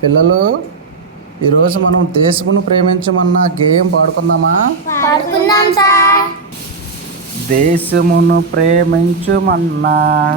పిల్లలు, ఈరోజు మనం దేశమును ప్రేమించమన్న గేయం పాడుకుందామా? పాడుకుందాం సార్. దేశమును ప్రేమించుమన్నా,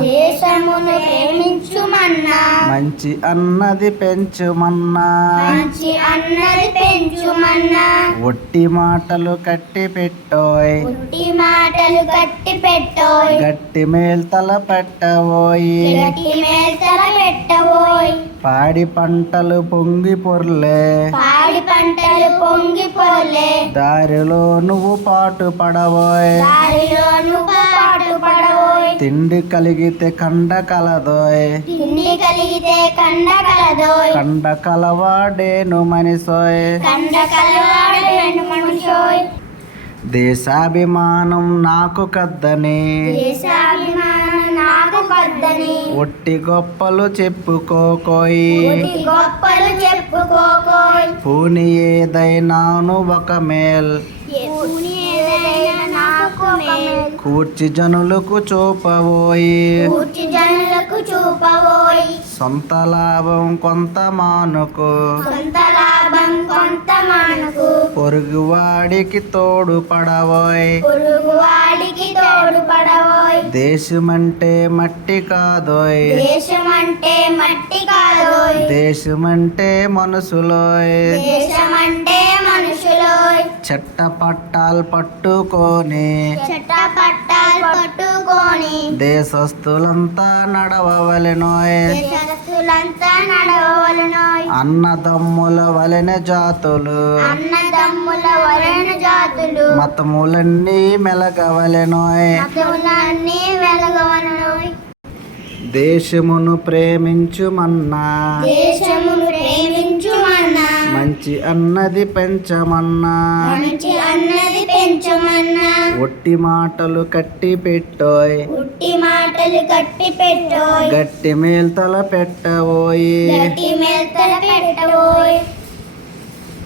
దేశమును ప్రేమించుమన్నా, మంచి అన్నది పెంచుమన్నా, మంచి అన్నది పెంచుమన్నా, ఒట్టి మాటలు కట్టి పెట్టోయ్, ఉట్టి మాటలు కట్టి పెట్టోయ్, గట్టి మేల్తల పెట్టబోయి, గట్టి మేల్తల పెట్టబోయ్, పాడి పంటలు పొంగి పొర్లే, పాడి పంటలు పొంగి పోలే, దారిలో నువ్వు పాటు పడబోయ్, దారిలో నువ్వు పాటు పడబోయ్, తిండి కలిగితే కండ కలదోయ్, తిండి కలిగితే కండ కలదోయ్, కండ కలవాడేను మనిసోయ్, కండ కలవాడేను మనుషోయ్, దేశాభిమానం నాకు కద్దని, దేశాభిమానం నాకు కద్దని, ఒట్టి గొప్పలు చెప్పుకోకోయి, ఉట్టి గొప్పలు చెప్పుకోకోయ్, పూని ఏదైనాను ఒక మేల్, పూని ఏదైనా నాకు మేల్, కూర్చి జనులకు చూపబోయి, కూర్చి జనులకు చూపబోయ్, సొంత లాభం కొంత మానుకు, సొంత లాభం కొంత మనకు, పొరుగువాడికి తోడు పడబోయ్, పొరుగు వాడికి తోడు పడబోయ్, దేశమంటే మట్టి కాదోయ్, దేశమంటే మట్టి కాదోయ్, దేశమంటే మనసులోయ్, దేశమంటే మనుషులోయ్, చెట్ట పట్టాలు పట్టుకొని చెట్ట పట్టాలు పట్టుకొని, దేశస్తులంతా నడవవలెనోయ్, దేశస్తులంతా నడవవలెనోయ్, అన్నదమ్ముల వలెన జాతులు, అన్నదమ్ముల వలన జాతులు, మతములన్నీ మెలగవలెనోయ్, మతములన్నీ వెలగవలెనోయ్, దేశమును ప్రేమించుమన్నా, దేశమును ప్రేమించుమన్నా, మంచి అన్నది పెంచమన్నా, మంచి అన్నది పెంచమన్నా, ఒట్టి మాటలు కట్టి పెట్టోయ్, ఉట్టి మాటలు కట్టి పెట్టోయ్, గట్టి మేల్తల పెట్టబోయి, గట్టి మేల్తల పెట్టబోయ్,